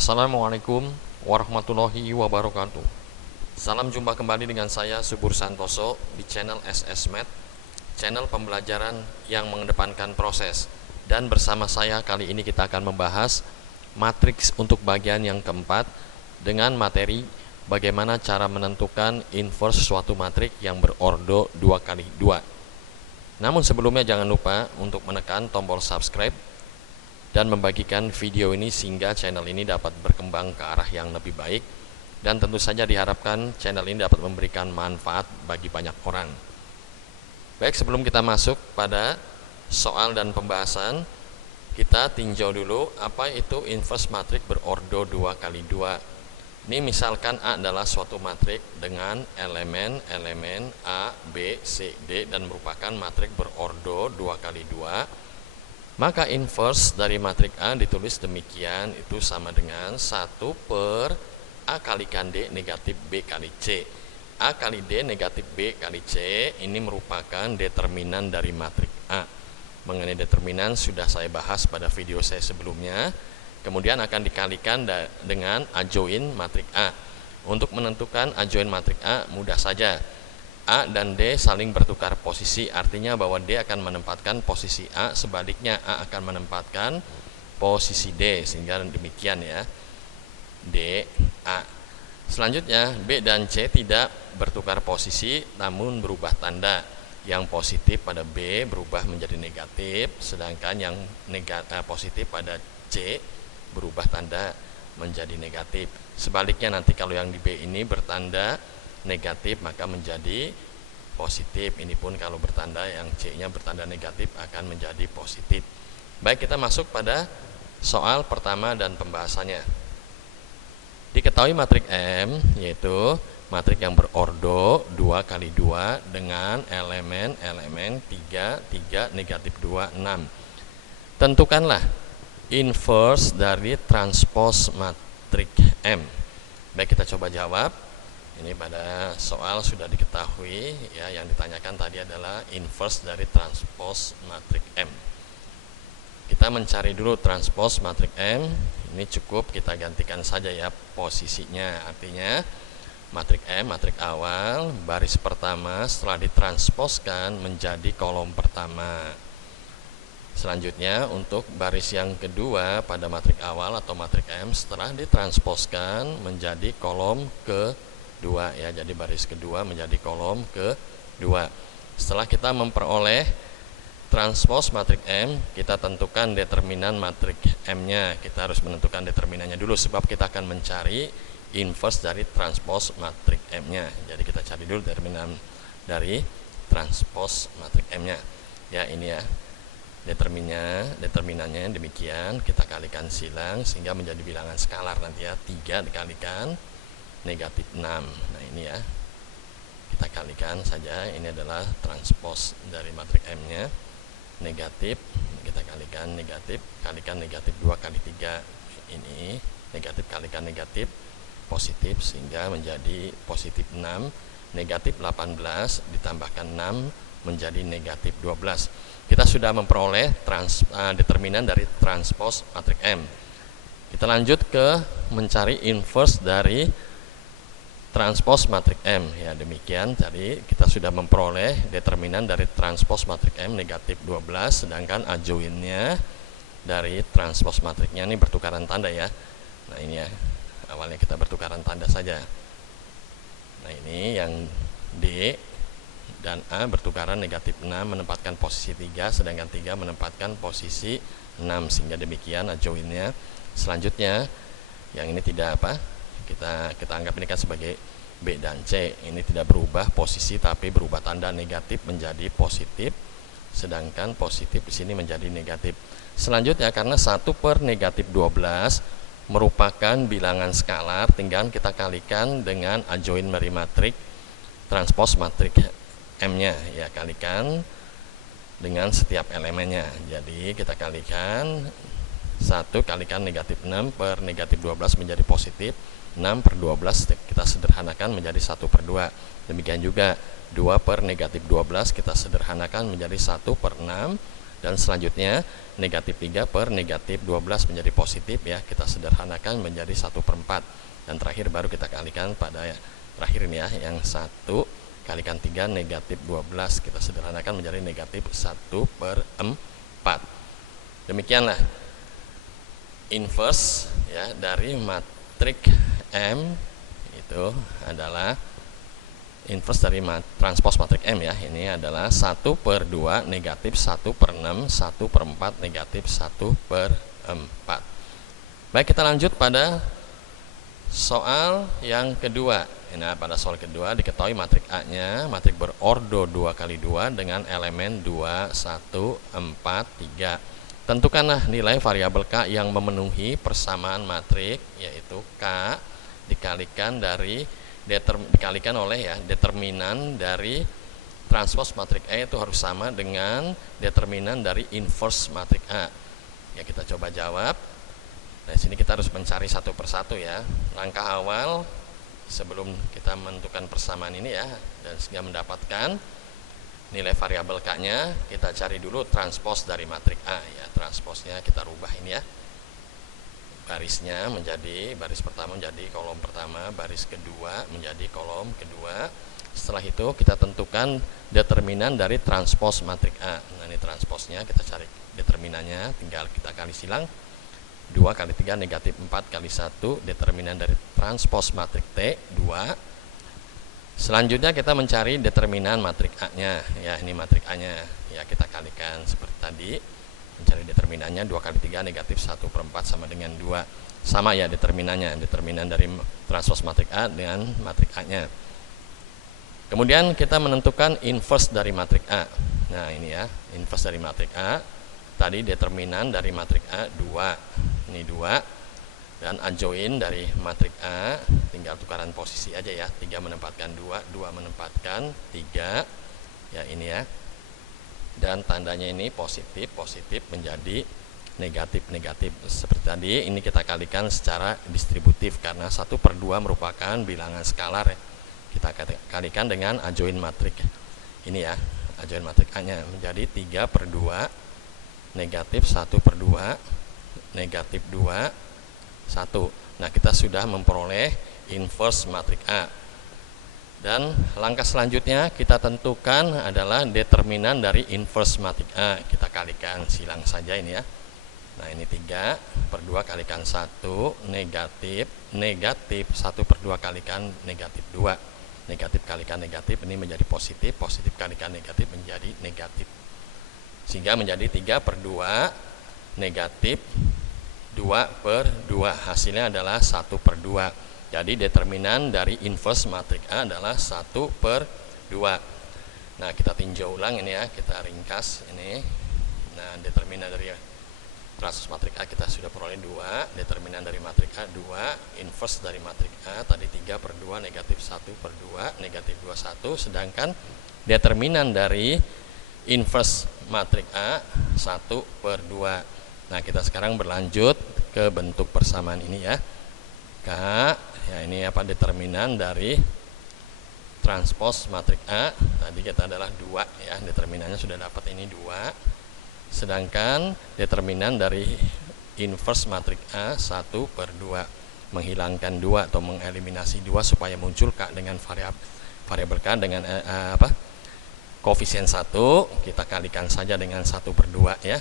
Assalamualaikum warahmatullahi wabarakatuh. Salam jumpa kembali dengan saya Subur Santoso di channel SS Math, channel pembelajaran yang mengedepankan proses. Dan bersama saya kali ini kita akan membahas matriks untuk bagian yang keempat dengan materi bagaimana cara menentukan inverse suatu matrik yang berordo 2x2. Namun sebelumnya jangan lupa untuk menekan tombol subscribe dan membagikan video ini sehingga channel ini dapat berkembang ke arah yang lebih baik, dan tentu saja diharapkan channel ini dapat memberikan manfaat bagi banyak orang. Baik, sebelum kita masuk pada soal dan pembahasan, kita tinjau dulu apa itu inverse matrik berordo 2x2. Ini misalkan A adalah suatu matrik dengan elemen-elemen A, B, C, D dan merupakan matrik berordo 2x2. Maka inverse dari matrik A ditulis demikian, itu sama dengan 1 per A kalikan D negatif B kali C. A kali D negatif B kali C ini merupakan determinan dari matrik A. Mengenai determinan sudah saya bahas pada video saya sebelumnya. Kemudian akan dikalikan dengan adjoin matrik A. Untuk menentukan adjoin matrik A mudah saja. A dan D saling bertukar posisi, artinya bahwa D akan menempatkan posisi A, sebaliknya A akan menempatkan posisi D, sehingga demikian ya, D, A. Selanjutnya B dan C tidak bertukar posisi namun berubah tanda. Yang positif pada B berubah menjadi negatif, sedangkan yang positif pada C berubah tanda menjadi negatif. Sebaliknya nanti kalau yang di B ini bertanda negatif maka menjadi positif. Ini pun kalau bertanda yang C nya bertanda negatif akan menjadi positif. Baik, kita masuk pada soal pertama dan pembahasannya. Diketahui matrik M yaitu matrik yang berordo 2x2 dengan elemen-elemen 3, 3, negatif 2, 6. Tentukanlah inverse dari transpose matrik M. Baik, kita coba jawab. Ini pada soal sudah diketahui ya, yang ditanyakan tadi adalah inverse dari transpose matrik M. Kita mencari dulu transpose matrik M. Ini cukup kita gantikan saja ya posisinya. Artinya matrik M, matrik awal, baris pertama setelah ditransposkan menjadi kolom pertama. Selanjutnya untuk baris yang kedua pada matrik awal atau matrik M setelah ditransposkan menjadi kolom kedua ya, jadi baris kedua menjadi kolom kedua. Setelah kita memperoleh transpose matrik M, kita tentukan determinan matrik M-nya. Kita harus menentukan determinannya dulu sebab kita akan mencari inverse dari transpose matrik M-nya. Jadi kita cari dulu determinan dari transpose matrik M-nya. Ya, ini ya. Determinannya demikian, kita kalikan silang sehingga menjadi bilangan skalar nanti ya, 3 dikalikan negatif 6. Nah ini ya, kita kalikan saja, ini adalah transpose dari matrik M nya negatif, kita kalikan negatif 2 kali 3, ini negatif kalikan negatif positif sehingga menjadi positif 6, negatif 18 ditambahkan 6 menjadi negatif 12. Kita sudah memperoleh determinan dari transpose matrik M. Kita lanjut ke mencari inverse dari transpose matrik M ya, demikian tadi kita sudah memperoleh determinan dari transpose matrik M negatif 12, sedangkan adjoinnya dari transpose matriknya ini bertukaran tanda ya. Nah ini ya, awalnya kita bertukaran tanda saja. Nah ini yang D dan A bertukaran negatif 6 menempatkan posisi 3, sedangkan 3 menempatkan posisi 6, sehingga demikian adjoinnya. Selanjutnya yang ini tidak kita anggap ini kan sebagai B dan C, ini tidak berubah posisi tapi berubah tanda negatif menjadi positif, sedangkan positif di sini menjadi negatif. Selanjutnya karena 1 per negatif 12 merupakan bilangan skalar, tinggal kita kalikan dengan adjoin dari matrik transpose matrik M-nya ya, kalikan dengan setiap elemennya. Jadi kita kalikan 1 kalikan negatif 6 per negatif 12 menjadi positif, 6 per 12 kita sederhanakan menjadi 1 per 2. Demikian juga 2 per negatif 12 kita sederhanakan menjadi 1 per 6, Dan selanjutnya negatif 3 per negatif 12 menjadi positif ya, kita sederhanakan menjadi 1/4. Dan terakhir baru kita kalikan pada terakhir ini ya, yang 1 kalikan 3 negatif 12, kita sederhanakan menjadi negatif 1/4. Demikianlah inverse ya dari matriks M itu adalah inverse dari transpos matriks M ya. Ini adalah 1/2 negatif 1/6, 1/4 negatif 1/4. Baik, kita lanjut pada soal yang kedua. Nah, pada soal kedua diketahui matriks A-nya matriks berordo 2 kali 2 dengan elemen 2, 1, 4, 3. Tentukanlah nilai variabel K yang memenuhi persamaan matriks, yaitu K dikalikan oleh ya determinan dari transpos matriks A itu harus sama dengan determinan dari inverse matriks A. Ya, kita coba jawab. Nah, sini kita harus mencari satu persatu ya. Langkah awal sebelum kita menentukan persamaan ini ya, dan sehingga mendapatkan nilai variabel K-nya, kita cari dulu transpos dari matriks A ya. Transposnya kita rubah ini ya. Barisnya menjadi baris pertama menjadi kolom pertama, baris kedua menjadi kolom kedua. Setelah itu kita tentukan determinan dari transpos matriks A. Nah, ini transposnya, kita cari determinannya, tinggal kita kali silang. 2 kali 3 negatif 4 kali 1, determinan dari transpos matriks T 2. Selanjutnya kita mencari determinan matriks A-nya. Ya, ini matriks A-nya. Ya, kita kalikan seperti tadi. Mencari determinannya 2 kali 3 negatif 1/4 sama dengan 2. Sama ya determinannya. Determinan dari transpos matriks A dengan matriks A-nya. Kemudian kita menentukan inverse dari matriks A. Nah, ini ya, inverse dari matriks A. Tadi determinan dari matriks A 2. Ini 2. Dan adjoin dari matriks A, tinggal tukaran posisi aja ya. 3 menempatkan 2, 2 menempatkan 3. Ya, ini ya. Dan tandanya ini positif, positif menjadi negatif, negatif. Seperti tadi, ini kita kalikan secara distributif karena 1/2 merupakan bilangan skalar ya. Kita kalikan dengan adjoin matriks. Ini ya, adjoin matriks A-nya menjadi 3/2 negatif 1/2 negatif 2 1. Nah, kita sudah memperoleh inverse matriks A. Dan langkah selanjutnya kita tentukan adalah determinan dari inverse matriks A. Kita kalikan silang saja ini ya. Nah, ini 3/2 kalikan 1 negatif negatif 1/2 kalikan negatif 2. Negatif kalikan negatif ini menjadi positif, positif kalikan negatif menjadi negatif. Sehingga menjadi 3/2 negatif 2/2, hasilnya adalah 1/2. Jadi determinan dari inverse matriks A adalah 1/2. Nah, kita tinjau ulang ini ya, kita ringkas ini. Nah, determinan dari transpos matriks A kita sudah peroleh 2, determinan dari matriks A 2, inverse dari matriks A tadi 3/2 negatif 1/2 negatif 2 1, sedangkan determinan dari inverse matriks A 1/2. Nah, kita sekarang berlanjut ke bentuk persamaan ini ya. K, ya ini apa determinan dari transpos matriks A. Tadi kita adalah 2 ya, determinannya sudah dapat ini 2. Sedangkan determinan dari inverse matriks A 1/2. Menghilangkan 2 atau mengeliminasi 2 supaya muncul K dengan variabel K dengan koefisien 1, kita kalikan saja dengan 1/2 ya.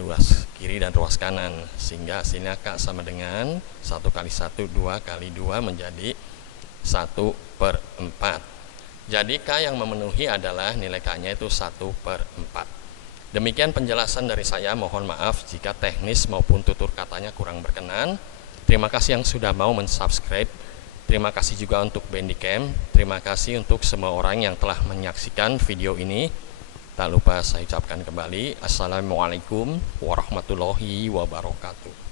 Ruas kiri dan ruas kanan, sehingga hasilnya K sama dengan 1 kali 1, 2 kali 2 menjadi 1/4. Jadi K yang memenuhi adalah nilai K-nya itu 1/4. Demikian penjelasan dari saya, mohon maaf jika teknis maupun tutur katanya kurang berkenan. Terima kasih yang sudah mau mensubscribe. Terima kasih juga untuk Bandicam. Terima kasih untuk semua orang yang telah menyaksikan video ini. Tak lupa saya ucapkan kembali Assalamualaikum warahmatullahi wabarakatuh.